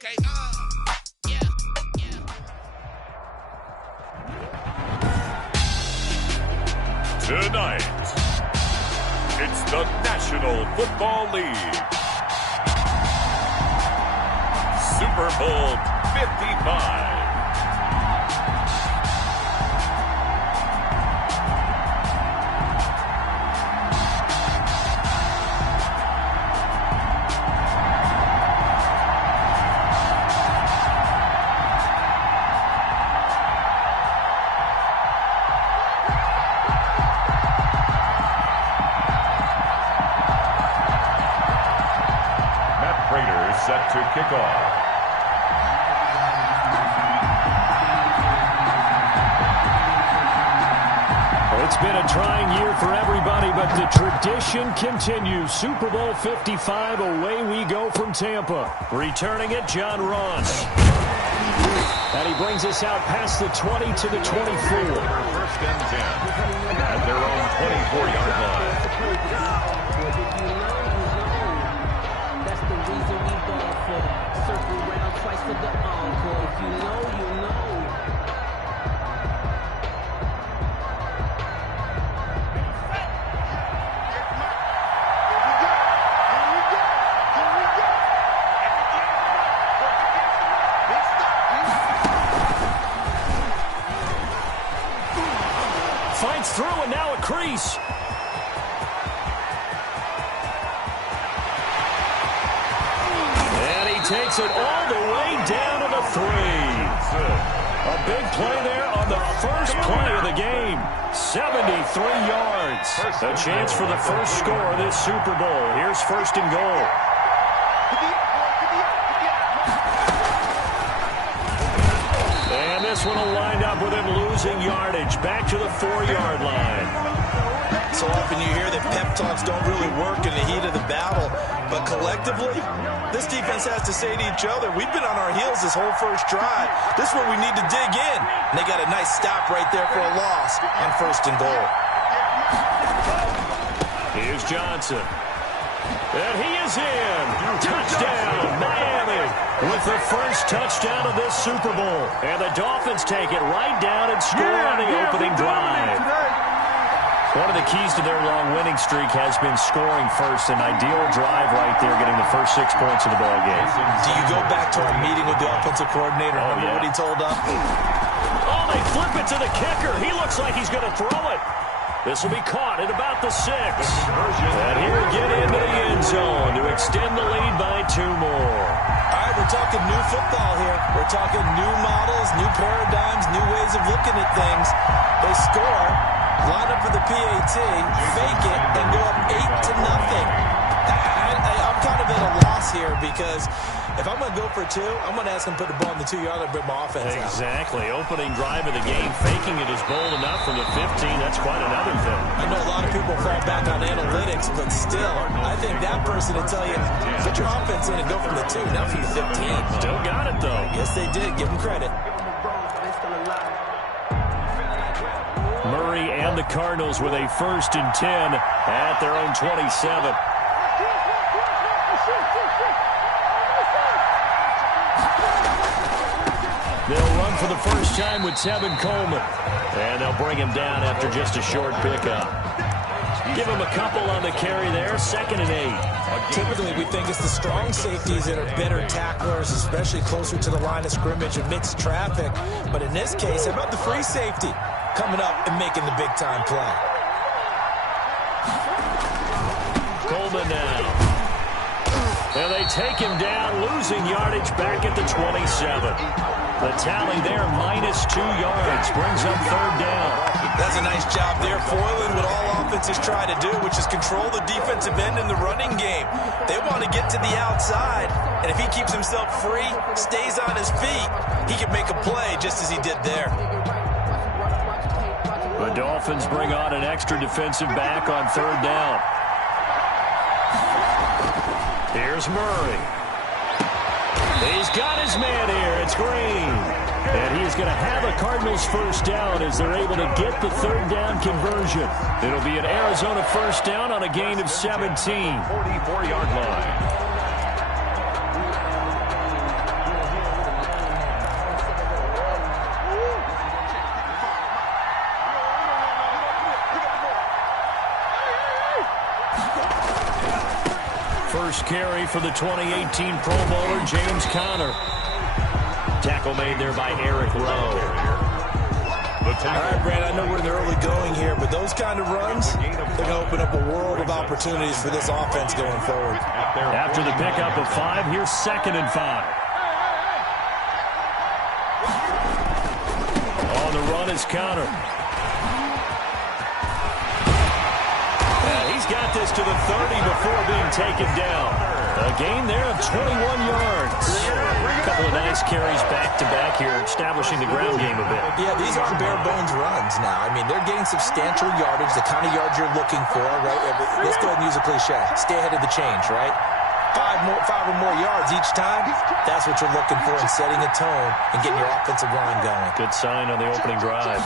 Okay, yeah. Tonight, it's the National Football League. Super Bowl 55. Set to kick off. It's been a trying year for everybody, but the tradition continues. Super Bowl 55, away we go from Tampa. Returning it, John Ross. And he brings us out past the 20 to the 24. First and 10 at their own 24-yard line. Circle around twice for the encore. If you know, you know. Fights through and now a crease. Takes it all the way down to the 3. A big play there on the first play of the game. 73 yards. A chance for the first score of this Super Bowl. Here's first and goal. And this one will wind up with him losing yardage. Back to the 4-yard line. So often you hear that pep talks don't really work in the heat of the battle, but collectively, this defense has to say to each other, we've been on our heels this whole first drive. This is where we need to dig in. And they got a nice stop right there for a loss on first and goal. Here's Johnson. And he is in. Touchdown, Miami, with the first touchdown of this Super Bowl. And the Dolphins take it right down and score on the opening drive. One of the keys to their long winning streak has been scoring first. An ideal drive right there, getting the first 6 points of the ball game. Do you go back to our meeting with the offensive coordinator? Remember what he told us? Oh, they flip it to the kicker. He looks like he's going to throw it. This will be caught at about the 6. And he'll get into the end zone to extend the lead by 2 more. All right, we're talking new football here. We're talking new models, new paradigms, new ways of looking at things. They score, line up for the PAT, fake it, and go up 8-0. I'm kind of at a loss here because if I'm going to go for 2, I'm going to ask him to put the ball in the 2-yard line and bring my offense out. Exactly. Opening drive of the game, faking it is bold enough from the 15. That's quite another thing. I know a lot of people fall back on analytics, but still, I think that person will tell you, put your offense in and go from the 2, not from the 15. Still got it, though. Yes, they did. Give them credit. Murray and the Cardinals with a first and 10 at their own 27. They'll run for the first time with Tevin Coleman. And they'll bring him down after just a short pickup. Give him a couple on the carry there. 2nd and 8. Typically, we think it's the strong safeties that are better tacklers, especially closer to the line of scrimmage amidst traffic. But in this case, how about the free safety coming up and making the big-time play? Coleman now. And they take him down, losing yardage back at the 27. The tally there, -2 yards, brings up 3rd down. That's a nice job there, foiling what all offenses try to do, which is control the defensive end in the running game. They want to get to the outside, and if he keeps himself free, stays on his feet, he can make a play just as he did there. The Dolphins bring on an extra defensive back on 3rd down. Here's Murray. He's got his man here. It's Green. And he's going to have a Cardinals first down as they're able to get the 3rd down conversion. It'll be an Arizona first down on a gain of 17. 44-yard line. first carry for the 2018 Pro Bowler, James Conner. Tackle made there by Eric Rowe. All right, Brand, I know we're in the early going here, but those kind of runs, they're going to open up a world of opportunities for this offense going forward. After the pickup of 5, here's 2nd and 5. On the run is Conner. He's got this to the 30 before being taken down. A gain there of 21 yards. A couple of nice carries back-to-back here, establishing the ground game a bit. Yeah, these aren't bare-bones runs now. I mean, they're getting substantial yardage, the kind of yards you're looking for, right? Let's go ahead and use a cliche. Stay ahead of the change, right? 5 or more yards each time, that's what you're looking for in setting a tone and getting your offensive line going. Good sign on the opening drive.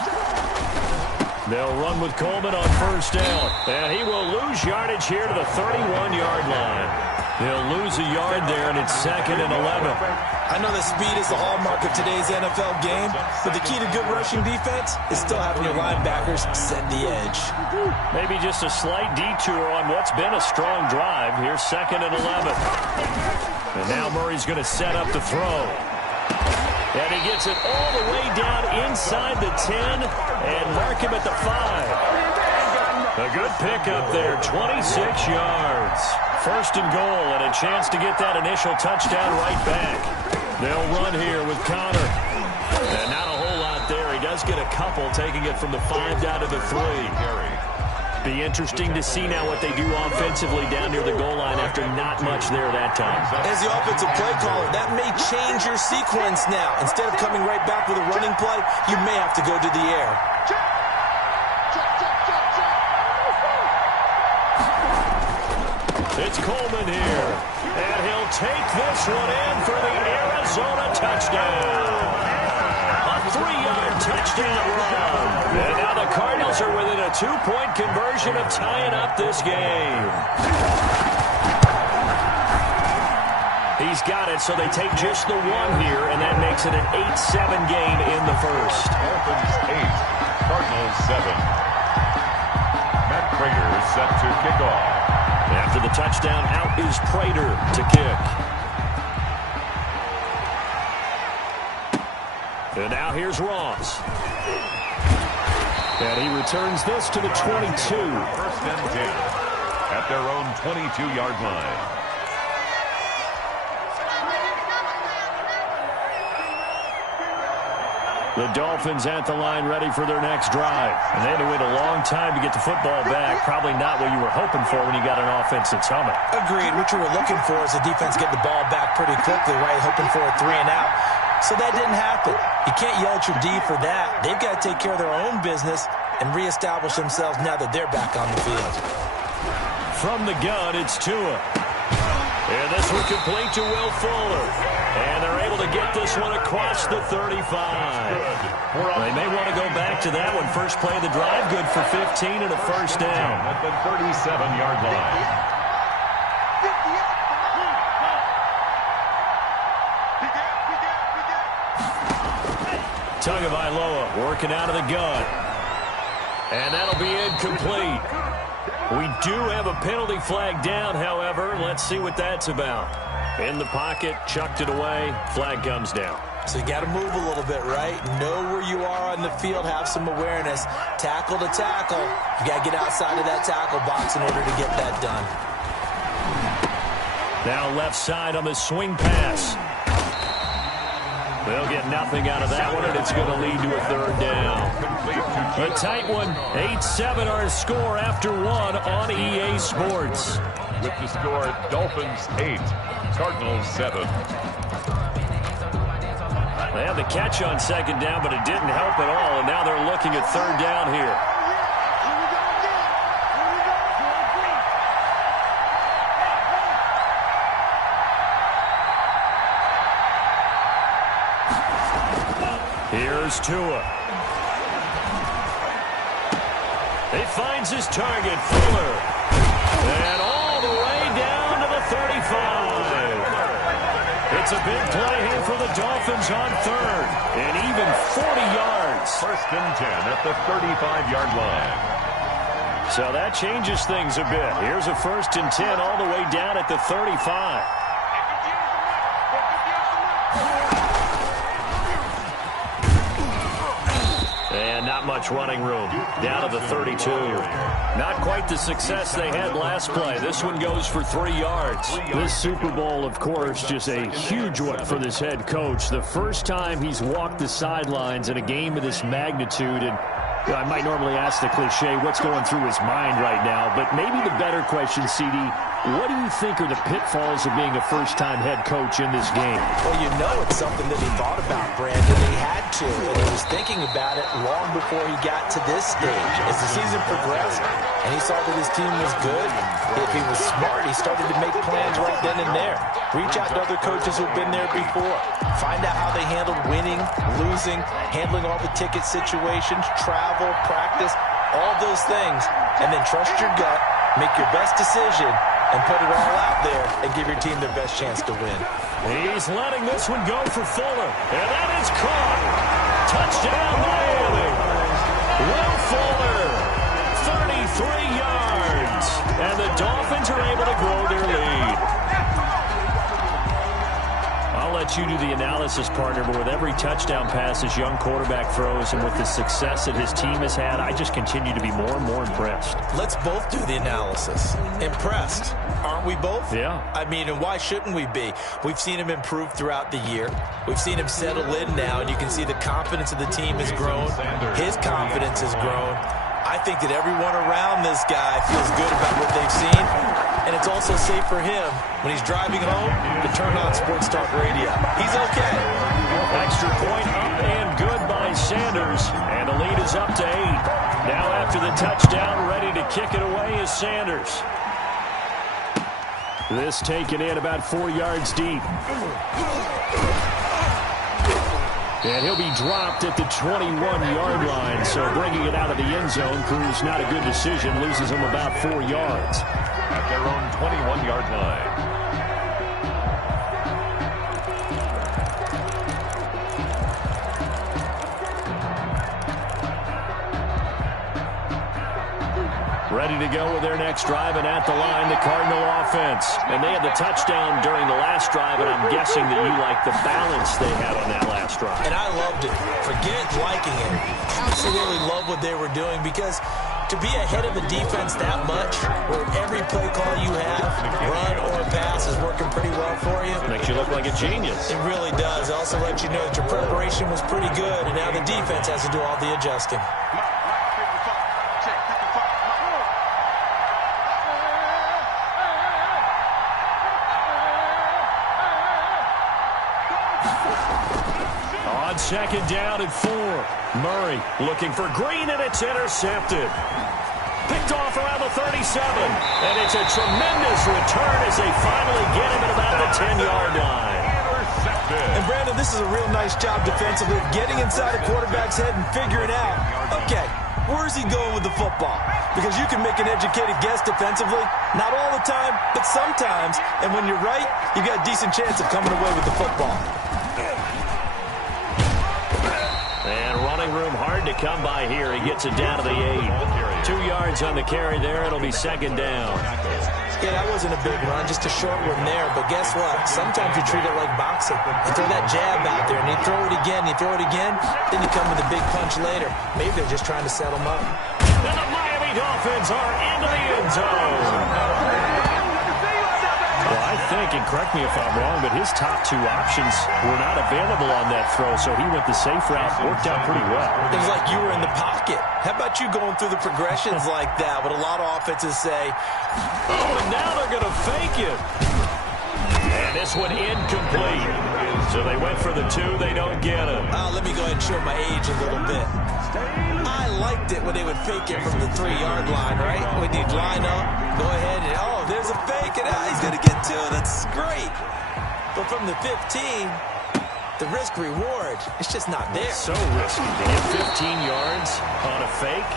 They'll run with Coleman on first down. And he will lose yardage here to the 31-yard line. They'll lose a yard there, and it's 2nd and 11. I know that speed is the hallmark of today's NFL game, but the key to good rushing defense is still having your linebackers set the edge. Maybe just a slight detour on what's been a strong drive. Here's 2nd and 11. And now Murray's going to set up to throw. And he gets it all the way down inside the 10 and mark him at the 5. A good pickup there, 26 yards. 1st and goal and a chance to get that initial touchdown right back. They'll run here with Conner. And not a whole lot there. He does get a couple, taking it from the 5 down to the 3. Be interesting to see now what they do offensively down near the goal line after not much there that time. As the offensive play caller, that may change your sequence now. Instead of coming right back with a running play, you may have to go to the air. It's Coleman here, and he'll take this one in for the Arizona touchdown. A 3-yard touchdown run. And now the Cardinals are within a 2-point conversion of tying up this game. He's got it, so they take just the 1 here, and that makes it an 8-7 game in the first. Dolphins 8, Cardinals 7. Matt Prater is set to kick off. After the touchdown, out is Prater to kick. And now here's Ross. And he returns this to the 22. 1st and 10 at their own 22-yard line. The Dolphins at the line ready for their next drive. And they had to wait a long time to get the football back. Probably not what you were hoping for when you got an offense that's humming. Agreed. What you were looking for is the defense get the ball back pretty quickly, right? Hoping for a 3 and out. So that didn't happen. You can't yell at your D for that. They've got to take care of their own business and reestablish themselves now that they're back on the field. From the gun, it's Tua. And this one complete to Will Fuller. And they're able to get this one across the 35. They may want to go back to that one. First play of the drive, good for 15 and a first down. At the 37-yard line. Tagovailoa working out of the gun. And that'll be incomplete. We do have a penalty flag down, however. Let's see what that's about. In the pocket, chucked it away, flag comes down. So you got to move a little bit, right? Know where you are on the field, have some awareness. Tackle to tackle. You got to get outside of that tackle box in order to get that done. Now left side on the swing pass. They'll get nothing out of that one, and it's going to lead to a 3rd down. A tight one, 8-7 our score after 1 on EA Sports. With the score, Dolphins 8, Cardinals 7. They had the catch on 2nd down, but it didn't help at all, and now they're looking at 3rd down here. Here's Tua. He finds his target, Fuller. And all the way down to the 35. It's a big play here for the Dolphins on 3rd. And even 40 yards. 1st and 10 at the 35-yard line. So that changes things a bit. Here's a 1st and 10 all the way down at the 35. And not much running room. Down to the 32. Not quite the success they had last play. This one goes for 3 yards. This Super Bowl, of course, just a huge one for this head coach. The first time he's walked the sidelines in a game of this magnitude. And I might normally ask the cliche, what's going through his mind right now? But maybe the better question, CD, what do you think are the pitfalls of being a first-time head coach in this game? Well, you know it's something that he thought about, Brandon. He had to, and he was thinking about it long before he got to this stage. As the season progressed, and he saw that his team was good, if he was smart, he started to make plans right then and there. Reach out to other coaches who've been there before. Find out how they handled winning, losing, handling all the ticket situations, travel, practice, all those things. And then trust your gut, make your best decision, and put it all out there and give your team their best chance to win. He's letting this one go for Fuller. And that is caught. Touchdown, Miami. Will Fuller, 33 yards. And the Dolphins are able to grow their lead. I'll let you do the analysis, partner, but with every touchdown pass this young quarterback throws and with the success that his team has had, I just continue to be more and more impressed. Let's both do the analysis. Impressed. Aren't we both? Yeah. I mean, and why shouldn't we be? We've seen him improve throughout the year. We've seen him settle in now, and you can see the confidence of the team has grown. His confidence has grown. I think that everyone around this guy feels good about what they've seen, and it's also safe for him when he's driving home to turn on Sports Talk Radio. He's okay. Extra point up and good by Sanders, and the lead is up to 8. Now after the touchdown, ready to kick it away is Sanders. This taken in about 4 yards deep. And he'll be dropped at the 21-yard line, so bringing it out of the end zone proves not a good decision, loses him about 4 yards. At their own 21-yard line. Ready to go with their next drive, and at the line, the Cardinal offense. And they had the touchdown during the last drive, and I'm guessing that you like the balance they had on that last drive. And I loved it. Forget liking it. Absolutely love what they were doing, because to be ahead of a defense that much, where every play call you have, run or pass, is working pretty well for you. Makes you look like a genius. It really does. It also lets you know that your preparation was pretty good, and now the defense has to do all the adjusting. On second down and 4. Murray looking for Green, and it's intercepted. Picked off around the 37. And it's a tremendous return as they finally get him at about the 10-yard line. And Brandon, this is a real nice job defensively of getting inside a quarterback's head and figuring out, okay, where's he going with the football? Because you can make an educated guess defensively. Not all the time, but sometimes. And when you're right, you've got a decent chance of coming away with the football. And running room hard to come by here. He gets it down to the 8. 2 yards on the carry there. It'll be second down. Yeah, that wasn't a big run, just a short one there. But guess what? Sometimes you treat it like boxing. You throw that jab out there, and you throw it again, you throw it again, then you come with a big punch later. Maybe they're just trying to set them up. And the Miami Dolphins are into the end zone. Well, I think, and correct me if I'm wrong, but his top 2 options were not available on that throw, so he went the safe route. Worked out pretty well. It was like you were in the pocket. How about you going through the progressions like that? What a lot of offenses say. Oh, and now they're going to fake it. And this one incomplete. So they went for the 2. They don't get it. Let me go ahead and show my age a little bit. I liked it when they would fake it from the 3-yard line, right? When you'd line up, go ahead and, oh, there's a fake, and he's going to get 2. That's great. But from the 15, the risk-reward, it's just not there. So risky to get 15 yards on a fake.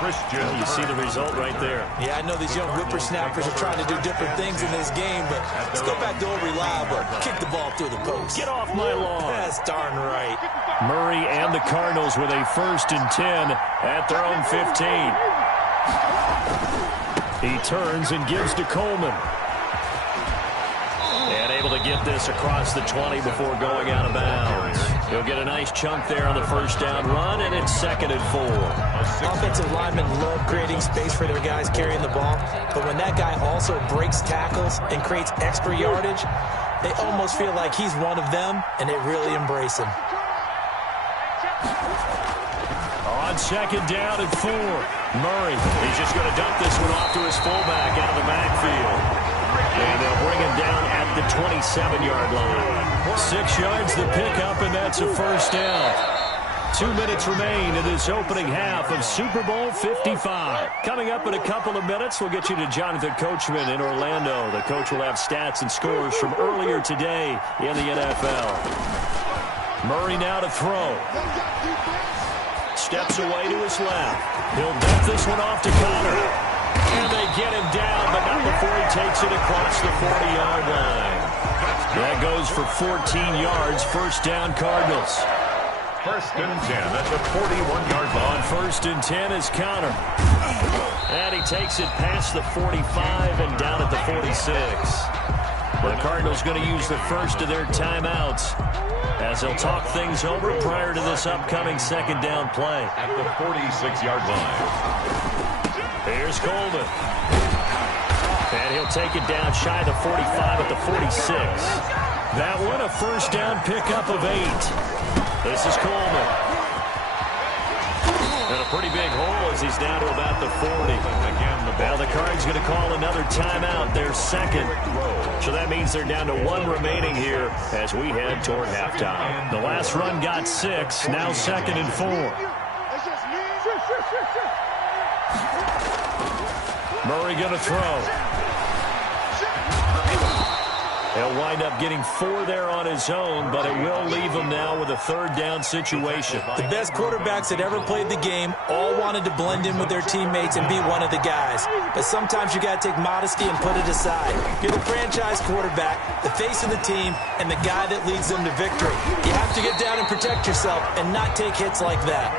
Well, you see the result right there. Yeah, I know these young whippersnappers are trying to do different things in this game, but let's go back to old reliable. Kick the ball through the post. Get off my lawn. That's darn right. Murray and the Cardinals with a 1st and 10 at their own 15. He turns and gives to Coleman. And able to get this across the 20 before going out of bounds. He'll get a nice chunk there on the first down run, and it's 2nd and 4. Offensive linemen love creating space for their guys carrying the ball, but when that guy also breaks tackles and creates extra yardage, they almost feel like he's one of them, and they really embrace him. On 2nd down and 4. Murray, he's just going to dump this one off to his fullback out of the backfield. And they'll bring him down at the 27-yard line. 6 yards the pickup, and that's a first down. 2 minutes remain in this opening half of Super Bowl 55. Coming up in a couple of minutes, we'll get you to Jonathan Coachman in Orlando. The coach will have stats and scores from earlier today in the NFL. Murray now to throw. Steps away to his left. He'll dump this one off to Connor. And they get him down, but not before he takes it across the 40-yard line. That goes for 14 yards. First down, Cardinals. 1st and 10 at the 41-yard line. On 1st and 10 is Connor. And he takes it past the 45 and down at the 46. The Cardinals going to use the first of their timeouts as they'll talk things over prior to this upcoming 2nd down play. At the 46-yard line. Here's Coleman. And he'll take it down shy of the 45 at the 46. That one a first down pickup of 8. This is Coleman. And a pretty big hole as he's down to about the 40. Now the Cards going to call another timeout, their 2nd. So that means they're down to 1 remaining here as we head toward halftime. The last run got 6, now 2nd and 4. Murray going to throw. He'll wind up getting 4 there on his own, but it will leave him now with a 3rd down situation. The best quarterbacks that ever played the game all wanted to blend in with their teammates and be one of the guys. But sometimes you got to take modesty and put it aside. You're the franchise quarterback, the face of the team, and the guy that leads them to victory. You have to get down and protect yourself and not take hits like that.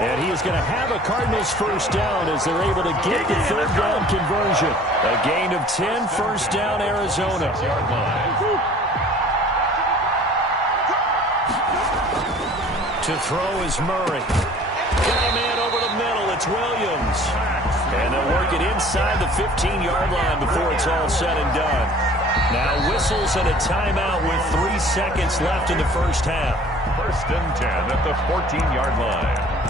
And he is going to have a Cardinals first down as they're able to get the 3rd down conversion. A gain of 10, first down, Arizona. To throw is Murray. Got a man over the middle. It's Williams. And they'll work it inside the 15-yard line before it's all said and done. Now whistles and a timeout with 3 seconds left in the first half. 1st and 10 at the 14-yard line.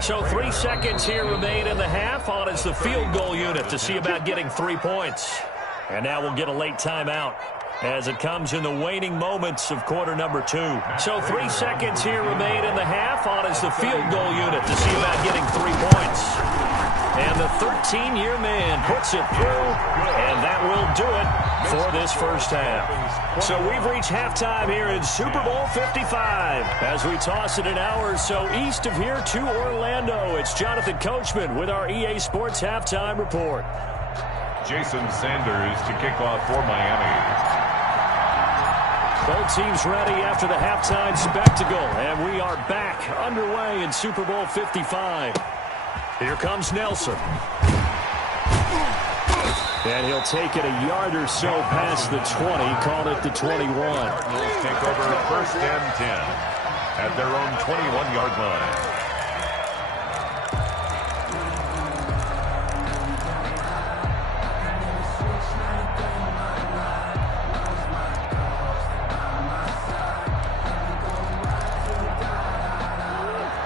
So 3 seconds here remain in the half. On is the field goal unit to see about getting 3 points. And now we'll get a late timeout as it comes in the waning moments of quarter number 2. So 3 seconds here remain in the half. On is the field goal unit to see about getting 3 points. And the 13-year man puts it through, and that will do it for this first half. So we've reached halftime here in Super Bowl 55. As we toss it an hour or so east of here to Orlando, it's Jonathan Coachman with our EA Sports Halftime Report. Jason Sanders to kick off for Miami. Both teams ready after the halftime spectacle, and we are back underway in Super Bowl 55. Here comes Nelson. And he'll take it a yard or so past the 20, call it the 21. Cardinals take over 1st and 10 at their own 21-yard line.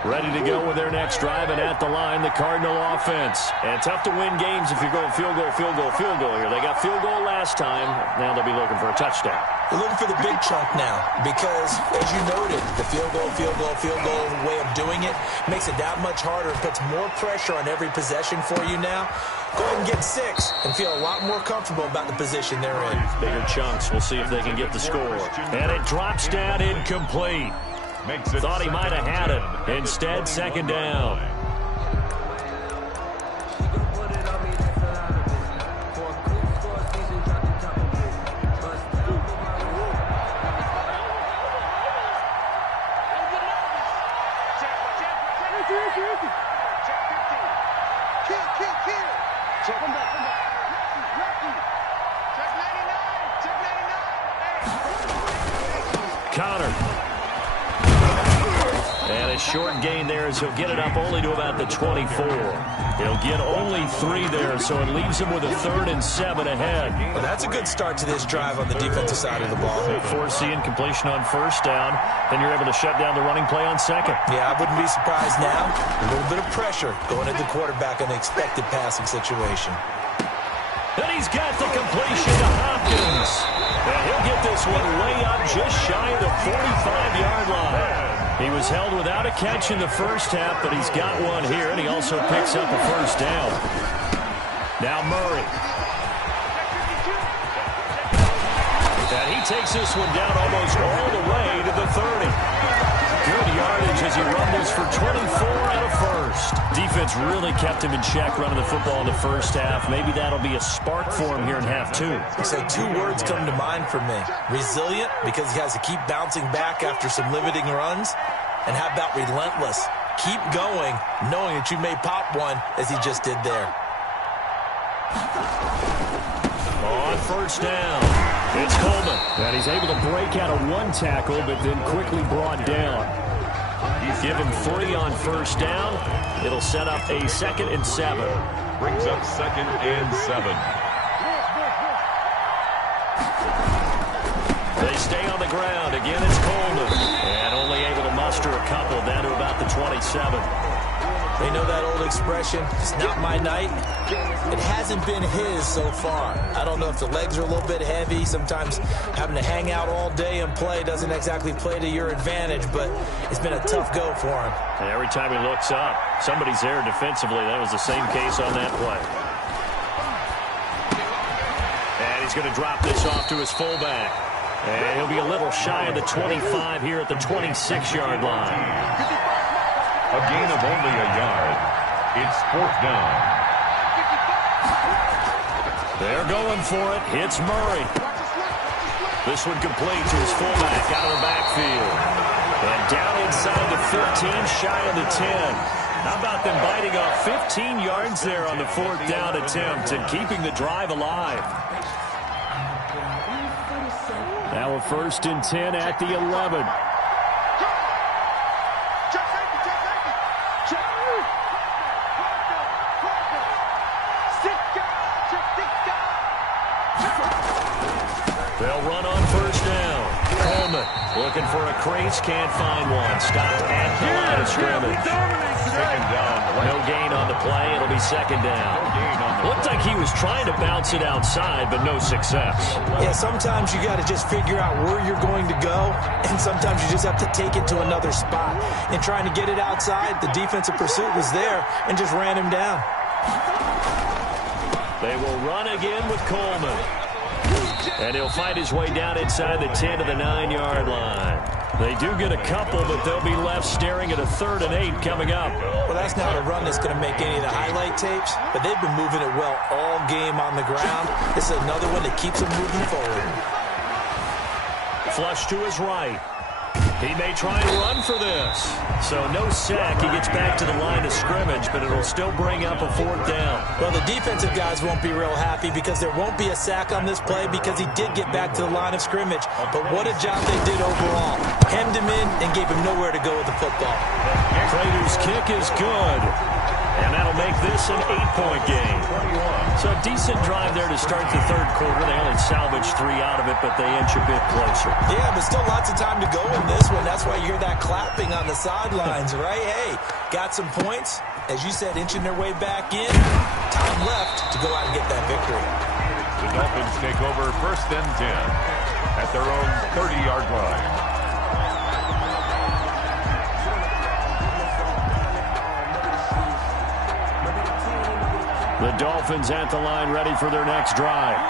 Ready to go with their next drive, and at the line, the Cardinal offense. And tough to win games if you're going field goal, field goal, field goal here. They got field goal last time. Now they'll be looking for a touchdown. They're looking for the big chunk now because, as you noted, the field goal way of doing it makes it that much harder and puts more pressure on every possession for you now. Go ahead and get 6 and feel a lot more comfortable about the position they're in. Bigger chunks. We'll see if they can get the score. And it drops down incomplete. Thought he might have had it. Instead, 2nd down. Connor. And a short gain there as he'll get it up only to about the 24. He'll get only 3 there, so it leaves him with a 3rd and 7 ahead. Well, that's a good start to this drive on the defensive side of the ball. Force the incompletion on first down, then you're able to shut down the running play on second. Yeah, I wouldn't be surprised now. A little bit of pressure going at the quarterback on the expected passing situation. And he's got the completion to Hopkins. And he'll get this one way up just shy of the 45-yard line. He was held without a catch in the first half, but he's got one here, and he also picks up a first down. Now Murray. And he takes this one down almost all the way to the 30. Good yardage as he rumbles for 24 out of first. Defense really kept him in check running the football in the first half. Maybe that'll be a spark for him here in half 2. So 2 words come to mind for me. Resilient, because he has to keep bouncing back after some limiting runs. And how about relentless? Keep going, knowing that you may pop one, as he just did there. On first down, it's Coleman. And he's able to break out of 1 tackle, but then quickly brought down. You give him 3 on first down. It'll set up a 2nd and 7. Brings up 2nd and 7. They stay on the ground. Again, it's Coleman. And only able to muster a couple down to about the 27. They know that old expression, it's not my night. It hasn't been his so far. I don't know if the legs are a little bit heavy. Sometimes having to hang out all day and play doesn't exactly play to your advantage, but it's been a tough go for him. And every time he looks up, somebody's there defensively. That was the same case on that play. And he's going to drop this off to his fullback. And he'll be a little shy of the 25 here at the 26-yard line. A gain of only a yard. It's 4th down. They're going for it. Hits Murray. This one complete to his fullback out of the backfield. And down inside the 15, shy of the 10. How about them biting off 15 yards there on the 4th down attempt and keeping the drive alive? Now a 1st and 10 at the 11. They'll run on first down. Coleman looking for a crease, can't find one. Stopped at the line of scrimmage. No gain on the play. It'll be 2nd down. Looked like he was trying to bounce it outside, but no success. Yeah, sometimes you got to just figure out where you're going to go, and sometimes you just have to take it to another spot. And trying to get it outside, the defensive pursuit was there and just ran him down. They will run again with Coleman. And he'll find his way down inside the 10 to the 9-yard line. They do get a couple, but they'll be left staring at a 3rd and 8 coming up. Well, that's not a run that's going to make any of the highlight tapes, but they've been moving it well all game on the ground. This is another one that keeps them moving forward. Flush to his right. He may try and run for this. So no sack. He gets back to the line of scrimmage, but it'll still bring up a 4th down. Well, the defensive guys won't be real happy because there won't be a sack on this play because he did get back to the line of scrimmage. But what a job they did overall. Hemmed him in and gave him nowhere to go with the football. Prater's kick is good. And that'll make this an 8-point game. So a decent drive there to start the 3rd quarter. They only salvaged 3 out of it, but they inch a bit closer. Yeah, but still lots of time to go in this one. That's why you hear that clapping on the sidelines, right? Hey, got some points. As you said, inching their way back in. Time left to go out and get that victory. The Dolphins take over 1st and 10 at their own 30-yard line. The Dolphins at the line ready for their next drive.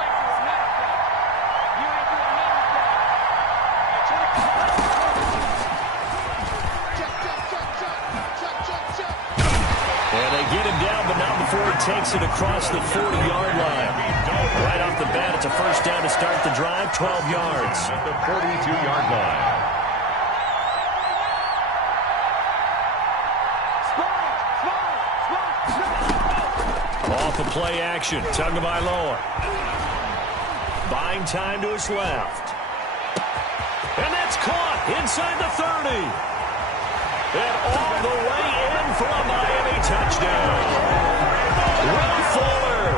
And they get him down, but not before he takes it across the 40-yard line. Right off the bat, it's a 1st down to start the drive, 12 yards. At the 42-yard line. Off of play action. Tagovailoa. Buying time to his left. And that's caught inside the 30. And all the way in for a Miami touchdown. Will Fuller,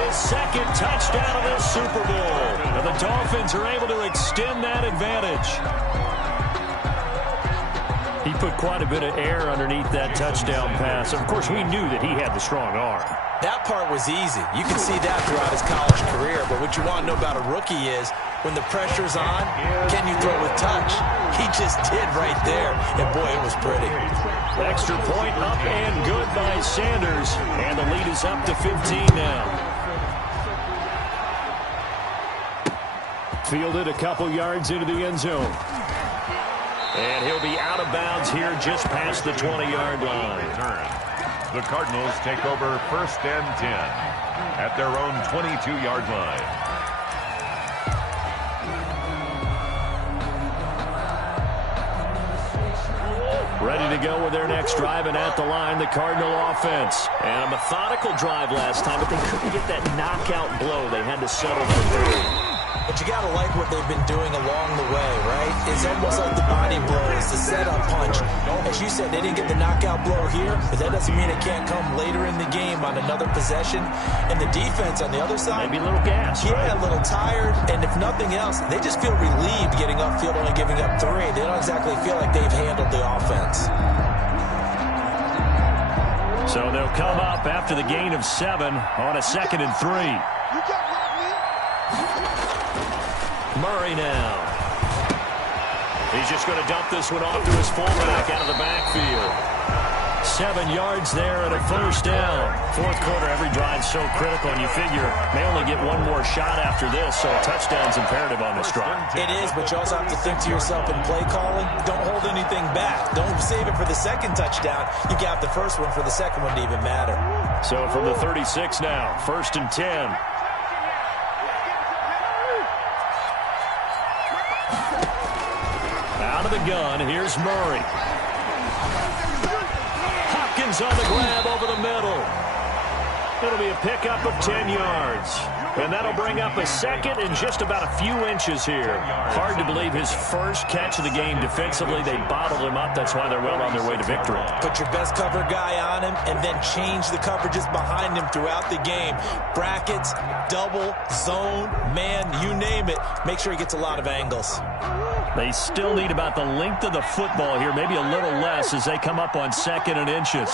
his second touchdown of this Super Bowl. And the Dolphins are able to extend that advantage. He put quite a bit of air underneath that touchdown pass. Of course, we knew that he had the strong arm. That part was easy. You can see that throughout his college career. But what you want to know about a rookie is when the pressure's on, can you throw with touch? He just did right there. And, boy, it was pretty. Extra point up and good by Sanders. And the lead is up to 15 now. Fielded a couple yards into the end zone. And he'll be out of bounds here just past the 20-yard line. The Cardinals take over 1st and 10 at their own 22-yard line. Ready to go with their next drive, and at the line, the Cardinal offense. And a methodical drive last time, but they couldn't get that knockout blow. They had to settle for 3. But you got to like what they've been doing along the way, right? It's almost like the body blows, the setup punch. As you said, they didn't get the knockout blow here, but that doesn't mean it can't come later in the game on another possession. And the defense on the other side, maybe a little gas. Yeah, right? A little tired. And if nothing else, they just feel relieved getting upfield, only giving up 3. They don't exactly feel like they've handled the offense. So they'll come up after the gain of 7 on a 2nd and 3. Murray now. He's just going to dump this one off to his fullback out of the backfield. 7 yards there and a first down. Fourth quarter, every drive so critical, and you figure may only get one more shot after this, so a touchdown's imperative on this drive. It is, but you also have to think to yourself in play calling, don't hold anything back. Don't save it for the second touchdown. You got the first one for the second one to even matter. So from the 36 now, 1st and 10. Out of the gun, here's Murray. Hopkins on the grab over the middle. It'll be a pickup of 10 yards. And that'll bring up a 2nd and just about a few inches here. Hard to believe his first catch of the game defensively. They bottled him up. That's why they're well on their way to victory. Put your best cover guy on him and then change the coverages behind him throughout the game. Brackets, double, zone, man, you name it. Make sure he gets a lot of angles. They still need about the length of the football here, maybe a little less as they come up on 2nd and inches.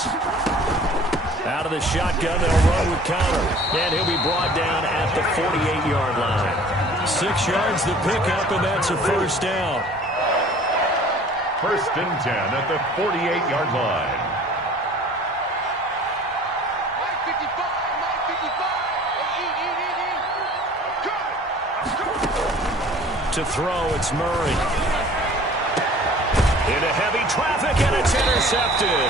Out of the shotgun, they'll run with counter. And he'll be brought down at the 48-yard line. 6 yards the pickup, and that's a first down. 1st and 10 at the 48-yard line. To throw, it's Murray. Into heavy traffic, and it's intercepted.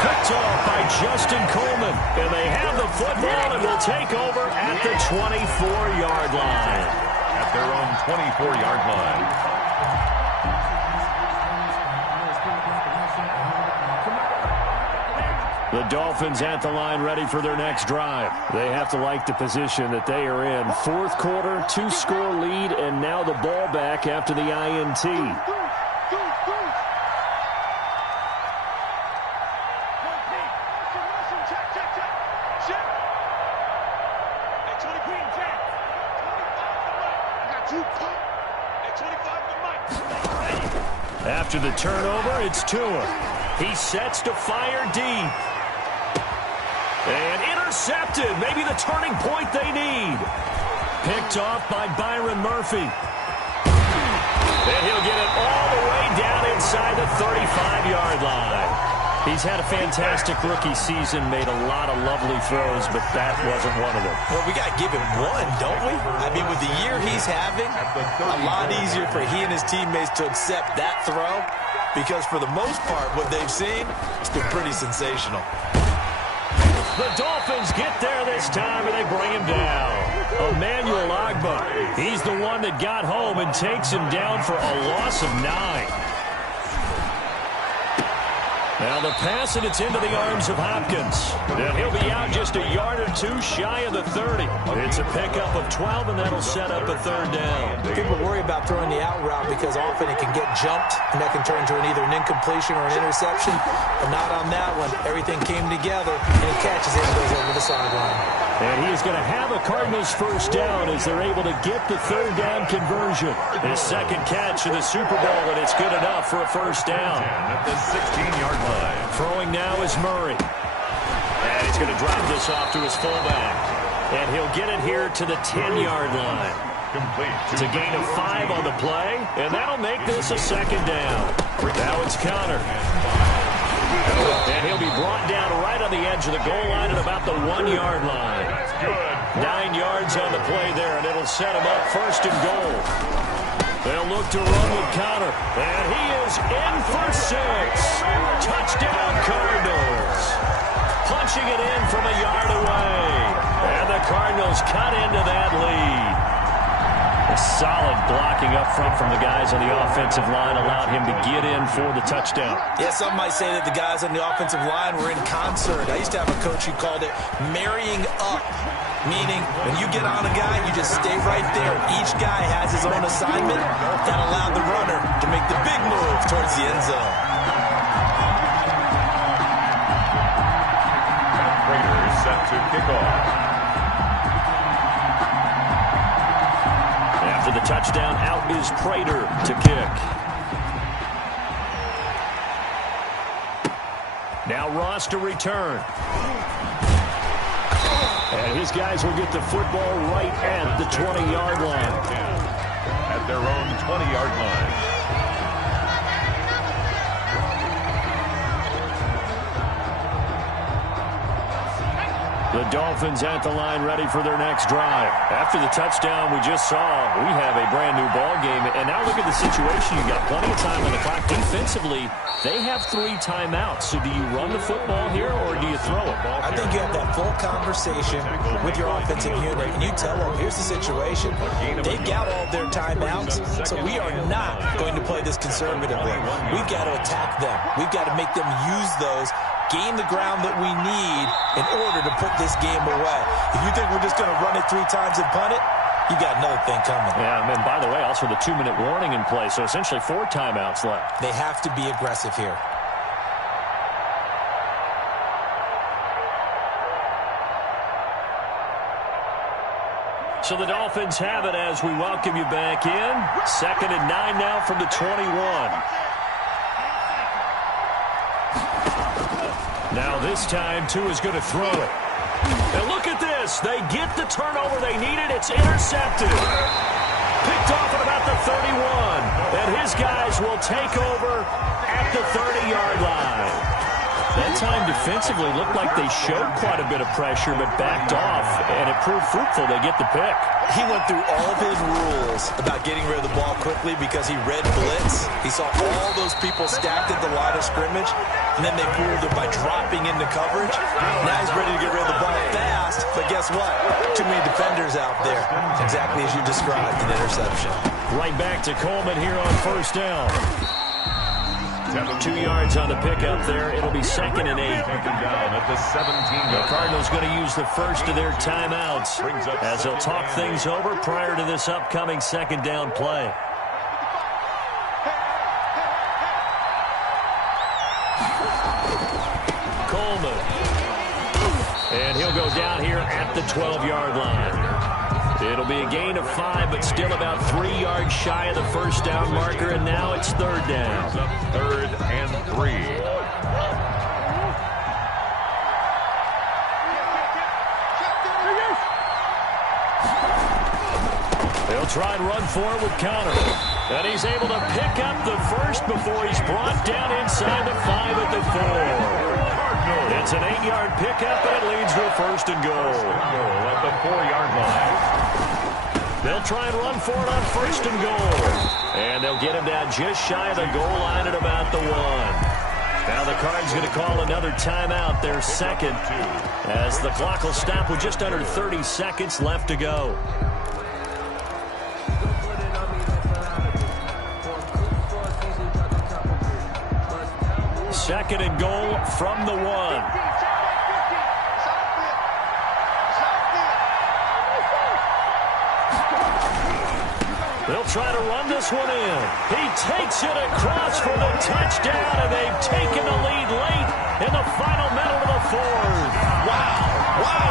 Picked off by Justin Coleman. And they have the football and will take over at the 24-yard line. At their own 24-yard line. The Dolphins at the line ready for their next drive. They have to like the position that they are in. Fourth quarter, 2-score lead, and now the ball back after the INT. After the turnover, it's Tua. He sets to fire deep. And intercepted. Maybe the turning point they need. Picked off by Byron Murphy. And he'll get it all the way down inside the 35-yard line. He's had a fantastic rookie season, made a lot of lovely throws, but that wasn't one of them. Well, we got to give him one, don't we? I mean, with the year he's having, a lot easier for he and his teammates to accept that throw because for the most part, what they've seen, it's been pretty sensational. The Dolphins get there this time, and they bring him down. Emmanuel Ogbah, he's the one that got home and takes him down for a loss of 9. Now the pass, and it's into the arms of Hopkins. And he'll be out just a yard or two shy of the 30. It's a pickup of 12, and that'll set up a third down. People worry about throwing the out route because often it can get jumped, and that can turn into either an incompletion or an interception. But not on that one. Everything came together, and he catches it and goes over the sideline. And he is going to have a Cardinals first down as they're able to get the third down conversion. His second catch in the Super Bowl, and it's good enough for a first down. At the 16-yard line. Throwing now is Murray. And he's going to drop this off to his fullback. And he'll get it here to the 10-yard line. Complete. It's a gain of 5 on the play, and that'll make this a second down. Now it's Connor. And he'll be brought down right on the edge of the goal line at about the 1-yard line. 9 yards on the play there, and it'll set him up first and goal. They'll look to run with Connor, and he is in for 6. Touchdown, Cardinals. Punching it in from a yard away. And the Cardinals cut into that lead. A solid blocking up front from the guys on the offensive line allowed him to get in for the touchdown. Yeah, some might say that the guys on the offensive line were in concert. I used to have a coach who called it marrying up, meaning when you get on a guy, you just stay right there. Each guy has his own assignment that allowed the runner to make the big move towards the end zone. Raiders set to kick off. After the touchdown, out is Prater to kick. Now Ross to return. And his guys will get the football right at the 20-yard line. At their own 20-yard line. The Dolphins at the line ready for their next drive. After the touchdown we just saw, we have a brand new ball game. And now look at the situation. You've got plenty of time on the clock. Defensively, they have 3 timeouts. So do you run the football here or do you throw it? I think you have that full conversation with your offensive unit, and you tell them, here's the situation. They've got all their timeouts, so we are not going to play this conservatively. We've got to attack them. We've got to make them use those, gain the ground that we need in order to put this game away. If you think we're just going to run it 3 times and punt it, you got another thing coming. Yeah, and by the way, also the 2-minute warning in play, so essentially 4 timeouts left. They have to be aggressive here. So the Dolphins have it as we welcome you back in. 2nd and 9 now from the 21. Now this time, Tua is going to throw it. And look at this. They get the turnover they needed. It's intercepted. Picked off at about the 31. And his guys will take over at the 30-yard line. That time defensively looked like they showed quite a bit of pressure but backed off, and it proved fruitful. They get the pick. He went through all of his rules about getting rid of the ball quickly because he read blitz. He saw all those people stacked at the line of scrimmage, and then they fooled him by dropping into coverage. Now he's ready to get rid of the ball fast, but guess what? Too many defenders out there. Exactly as you described, an interception. Right back to Coleman here on first down. 2 yards on the pickup there. It'll be 2nd and 8. Down at the 17-yard. The Cardinals going to use the first of their timeouts as they'll talk things over prior to this upcoming 2nd down play. Coleman. And he'll go down here at the 12-yard line. It'll be a gain of 5, but still about 3 yards shy of the first down marker, and now it's 3rd down. 3rd and 3. They'll try and run for it with Connor. And he's able to pick up the first before he's brought down inside the 5 at the 4. It's an 8-yard pickup, and it leads to a 1st and goal. At the 4-yard line. They'll try and run for it on 1st and goal. And they'll get him down just shy of the goal line at about the 1. Now the Cards going to call another timeout, their 2nd, as the clock will stop with just under 30 seconds left to go. 2nd and goal from the 1. They'll try to run this one in. He takes it across for the touchdown, and they've taken the lead late in the final minute of the 4th. Wow.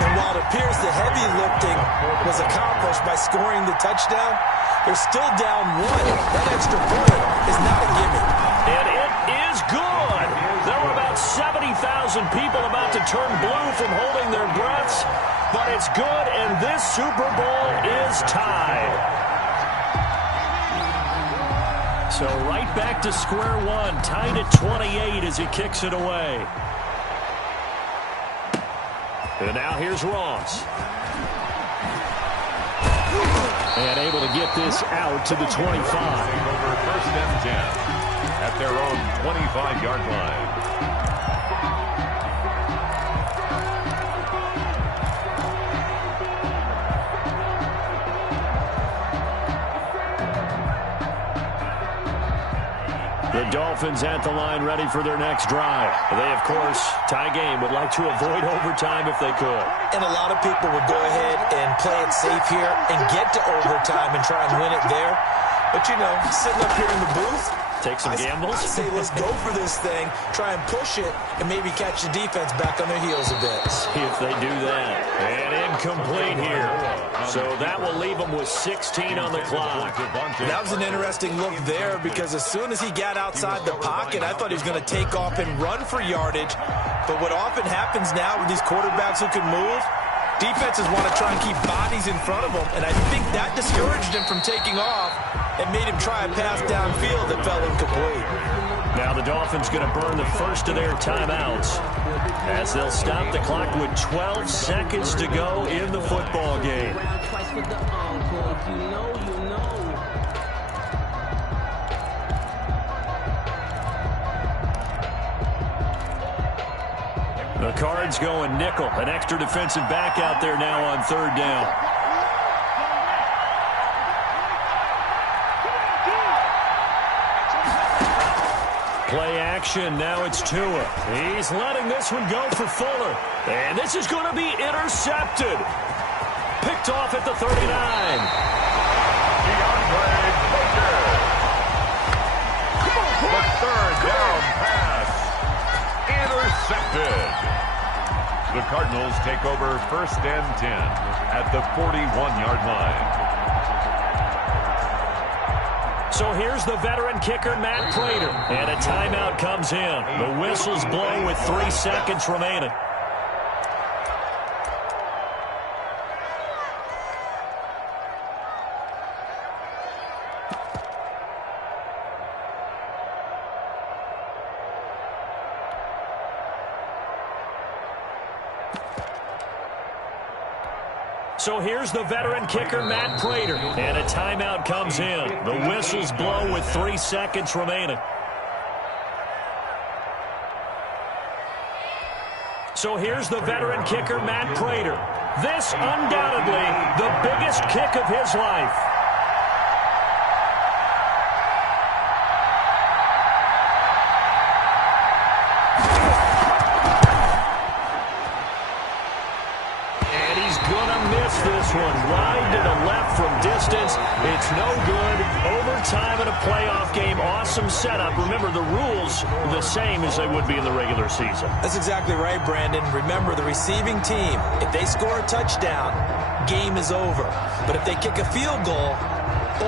And while it appears the heavy lifting was accomplished by scoring the touchdown, they're still down 1. That extra point is not a gimme. And it is good. There were about 70,000 people about to turn blue from holding their breaths, but it's good, and this Super Bowl is tied. So right back to square one, tied at 28 as he kicks it away. And now here's Ross. And able to get this out to the 25. Over 1st and 10 at their own 25-yard line. The Dolphins at the line ready for their next drive. They, of course, tie game, would like to avoid overtime if they could. And a lot of people would go ahead and play it safe here and get to overtime and try and win it there. But, you know, sitting up here in the booth, take some gambles. I say let's go for this thing, try and push it, and maybe catch the defense back on their heels a bit. See if they do that. And incomplete here. So that will leave them with 16 on the clock. That was an interesting look there because as soon as he got outside the pocket, I thought he was going to take off and run for yardage. But what often happens now with these quarterbacks who can move, defenses want to try and keep bodies in front of them, and I think that discouraged him from taking off and made him try a pass downfield that fell incomplete. Now the Dolphins going to burn the first of their timeouts as they'll stop the clock with 12 seconds to go in the football game. The Cards going nickel, an extra defensive back out there now on 3rd down. Play action, now it's Tua. He's letting this one go for Fuller. And this is going to be intercepted. Picked off at the 39. The 3rd down pass. Intercepted. The Cardinals take over 1st and 10 at the 41-yard line. So here's the veteran kicker, Matt Prater. And a timeout comes in. The whistle's blown with 3 seconds remaining. So here's the veteran kicker, Matt Prater. And a timeout comes in. The whistle's blown with 3 seconds remaining. So here's the veteran kicker, Matt Prater. This undoubtedly the biggest kick of his life. This one wide to the left from distance. It's no good. Overtime in a playoff game. Awesome setup. Remember, the rules are the same as they would be in the regular season. That's exactly right, Brandon. Remember, the receiving team, if they score a touchdown, game is over. But if they kick a field goal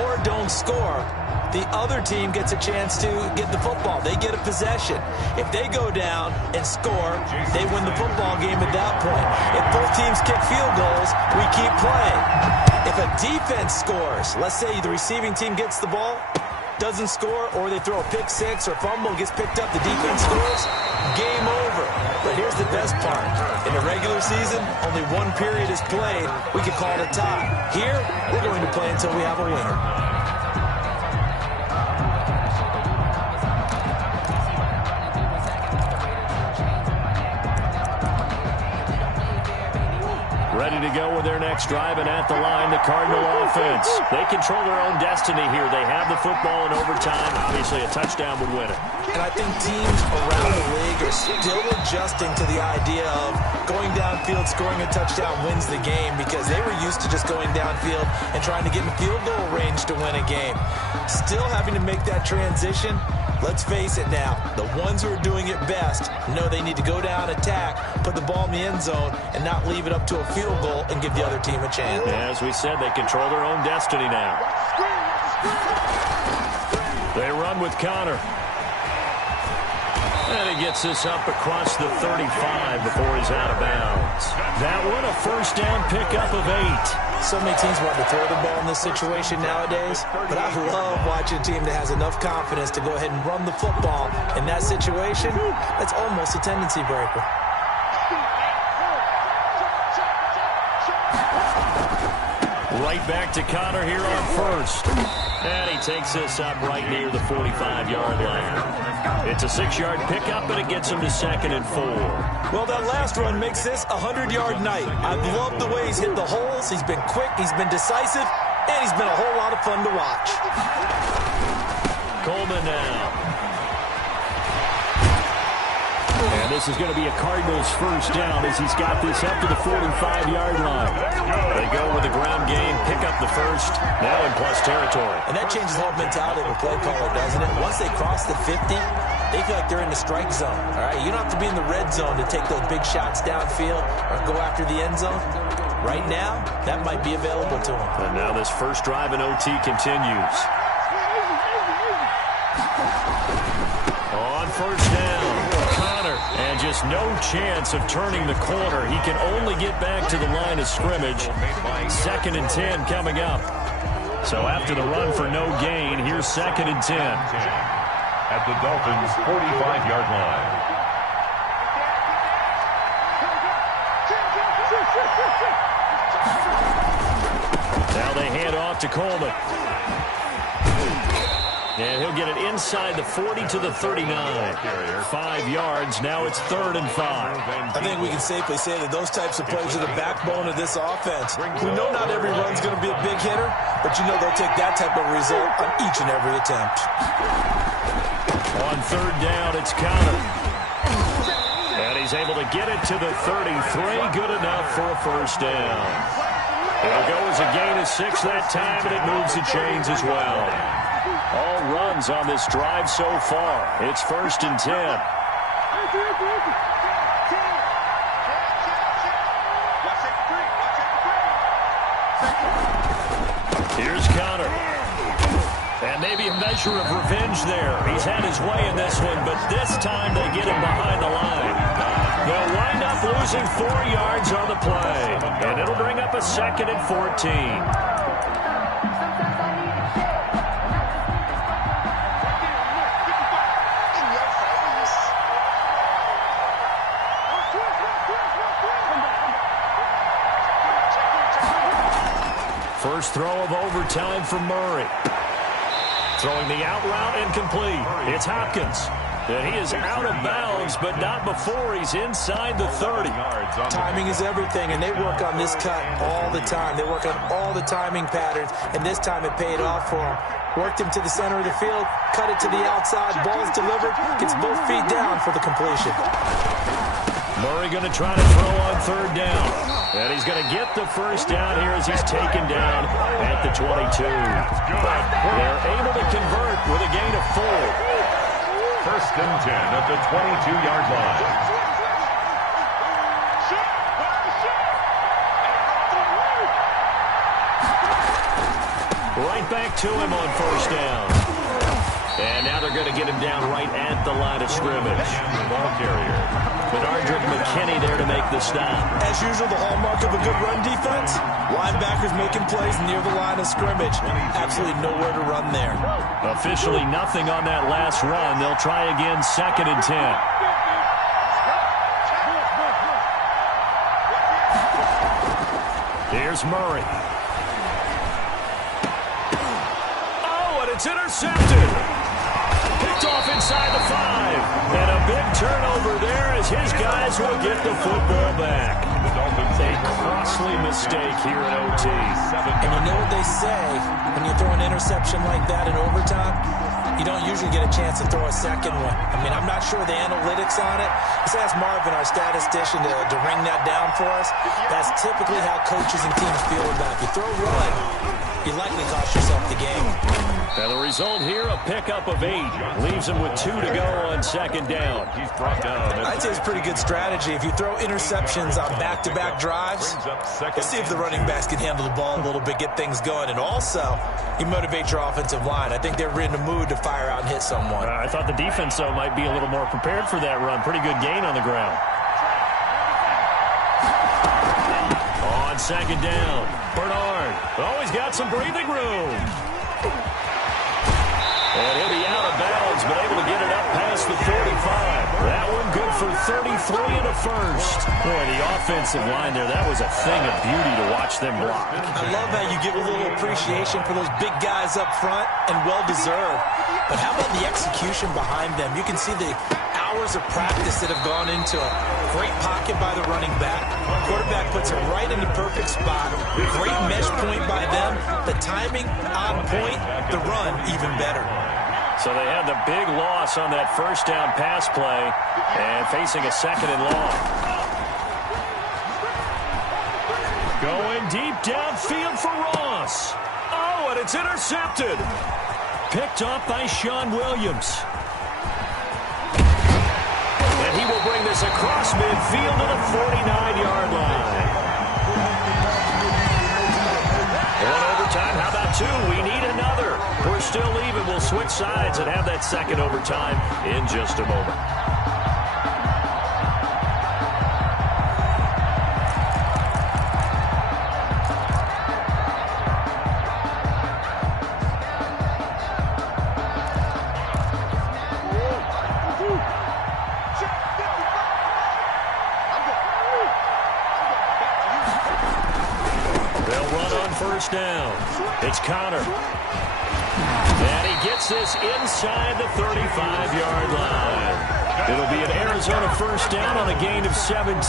or don't score, the other team gets a chance to get the football. They get a possession. If they go down and score, they win the football game at that point. If both teams kick field goals, we keep playing. If a defense scores, let's say the receiving team gets the ball, doesn't score, or they throw a pick six or fumble, gets picked up, the defense scores, game over. But here's the best part. In the regular season, only one period is played. We could call it a tie. Here, we're going to play until we have a winner. Ready to go with their next drive, and at the line, the Cardinal offense. They control their own destiny here. They have the football in overtime. Obviously, a touchdown would win it. And I think teams around the league are still adjusting to the idea of going downfield, scoring a touchdown wins the game, because they were used to just going downfield and trying to get in field goal range to win a game. Still having to make that transition. Let's face it now, the ones who are doing it best know they need to go down, attack, put the ball in the end zone, and not leave it up to a field goal and give the other team a chance. As we said, they control their own destiny now. They run with Connor. And he gets this up across the 35 before he's out of bounds. That one, a first down pickup of 8. So many teams want to throw the ball in this situation nowadays, but I love watching a team that has enough confidence to go ahead and run the football. In that situation, that's almost a tendency breaker. Right back to Connor here on first. And he takes this up right near the 45-yard line. It's a 6-yard pickup, and it gets him to 2nd and 4. Well, that last run makes this a 100-yard night. I've loved the way he's hit the holes. He's been quick, he's been decisive, and he's been a whole lot of fun to watch. Coleman now. And this is going to be a Cardinals first down as he's got this up to the 45-yard line. They go with the ground game, pick up the first, now in plus territory. And that changes the whole mentality of a play caller, doesn't it? Once they cross the 50, they feel like they're in the strike zone. All right, you don't have to be in the red zone to take those big shots downfield or go after the end zone. Right now, that might be available to them. And now this first drive in OT continues. On first down, Connor, and just no chance of turning the corner. He can only get back to the line of scrimmage. 2nd and 10 coming up. So after the run for no gain, here's 2nd and 10. At the Dolphins' 45-yard line. Now they hand off to Coleman. And he'll get it inside the 40 to the 39. 5 yards. Now it's 3rd and 5. I think we can safely say that those types of plays are the backbone of this offense. We know not every run's going to be a big hitter, but you know they'll take that type of result on each and every attempt. On 3rd down, it's Connor. And he's able to get it to the 33. Good enough for a first down. It'll go as a gain of 6 that time, and it moves the chains as well. All runs on this drive so far. It's 1st and 10. Here's Connor. And maybe a measure of revenge there. He's had his way in this one, but this time they get him behind the line. They'll wind up losing 4 yards on the play. And it'll bring up a 2nd and 14. First throw of overtime for Murray. Throwing the out route incomplete. It's Hopkins. And he is out of bounds, but not before he's inside the 30. Timing is everything, and they work on this cut all the time. They work on all the timing patterns, and this time it paid off for him. Worked him to the center of the field, cut it to the outside, ball's delivered, gets both feet down for the completion. Murray going to try to throw on 3rd down. And he's going to get the first down here as he's taken down at the 22. But they're able to convert with a gain of 4. 1st and 10 at the 22-yard line. Right back to him on 1st down. And now they're going to get him down right at the line of scrimmage. Ball carrier. Bernardrick McKinney there to make the stop. As usual, the hallmark of a good run defense, linebackers making plays near the line of scrimmage. Absolutely nowhere to run there. Officially nothing on that last run. They'll try again 2nd and 10. Here's Murray. Oh, and it's intercepted. Picked off inside the 5. And a big turnover there as his guys will get the football back. A costly mistake here in OT. And you know what they say, when you throw an interception like that in overtime, you don't usually get a chance to throw a second one. I mean, I'm not sure the analytics on it. Let's ask Marvin, our statistician, to ring that down for us. That's typically how coaches and teams feel about it. If you throw one, you likely cost yourself the game. And the result here, a pickup of 8. Leaves him with 2 to go on second down. He's brought down. I'd say it's a pretty good strategy. If you throw interceptions on back-to-back drives, let's see if the running backs can handle the ball a little bit, get things going. And also, you motivate your offensive line. I think they're in the mood to fire out and hit someone. I thought the defense, though, might be a little more prepared for that run. Pretty good gain on the ground. On second down, Bernard. Oh, he's got some breathing room. And he'll be out of bounds, but able to get it up past the 45. That one good for 33 and a first. Boy, the offensive line there, that was a thing of beauty to watch them block. I love how you give a little appreciation for those big guys up front, and well-deserved. But how about the execution behind them? You can see the hours of practice that have gone into it. Great pocket by the running back. Quarterback puts it right in the perfect spot. Great mesh point by them. The timing on point. The run even better. So they had the big loss on that first down pass play and facing a second and long. Going deep downfield for Ross. Oh, and it's intercepted. Picked up by Sean Williams. And he will bring this across midfield to the 49-yard line. One overtime. How about 2? We need another. We're still even. We'll switch sides and have that second overtime in just a moment. First down. It's Connor. And he gets this inside the 35-yard line. It'll be an Arizona first down on a gain of 17.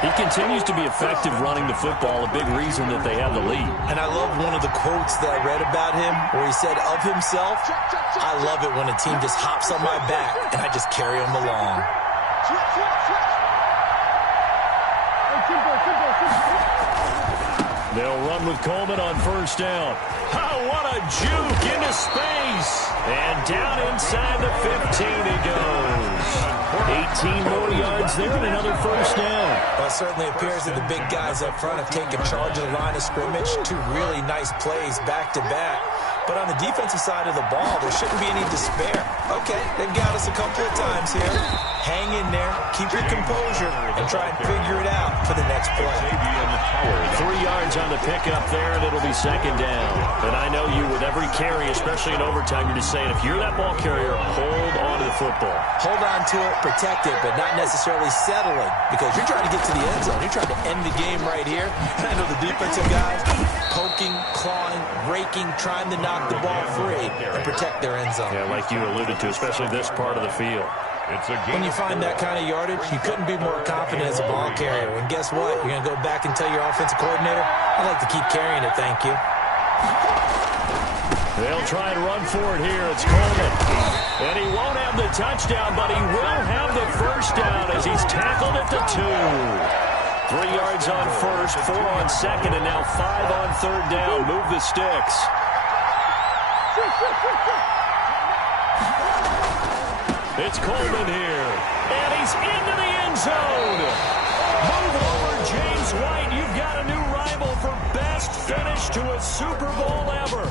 He continues to be effective running the football, a big reason that they have the lead. And I love one of the quotes that I read about him where he said of himself, I love it when a team just hops on my back and I just carry them along. They'll run with Coleman on first down. Oh, what a juke into space. And down inside the 15 he goes. 18 more yards there and another first down. Well, it certainly appears that the big guys up front have taken charge of the line of scrimmage. 2 really nice plays back-to-back. But on the defensive side of the ball, there shouldn't be any despair. Okay, they've got us a couple of times here. Hang in there, keep your composure, and try and figure it out for the next play. 3 yards on the pickup there, and it'll be second down. And I know you, with every carry, especially in overtime, you're just saying, if you're that ball carrier, hold on to the football. Hold on to it, protect it, but not necessarily settling, because you're trying to get to the end zone. You're trying to end the game right here. And I know the defensive guys poking, clawing, raking, trying to knock the ball free and protect their end zone. Yeah, like you alluded to, especially this part of the field. When you find that kind of yardage, you couldn't be more confident as a ball carrier. And guess what? You're going to go back and tell your offensive coordinator, I'd like to keep carrying it, thank you. They'll try and run for it here. It's Coleman. And he won't have the touchdown, but he will have the first down as he's tackled at the 2. 3 yards on first, 4 on second, and now 5 on third down. Move the sticks. It's Coleman here. And he's into the end zone. Move over, James White. You've got a new rival for best finish to a Super Bowl ever.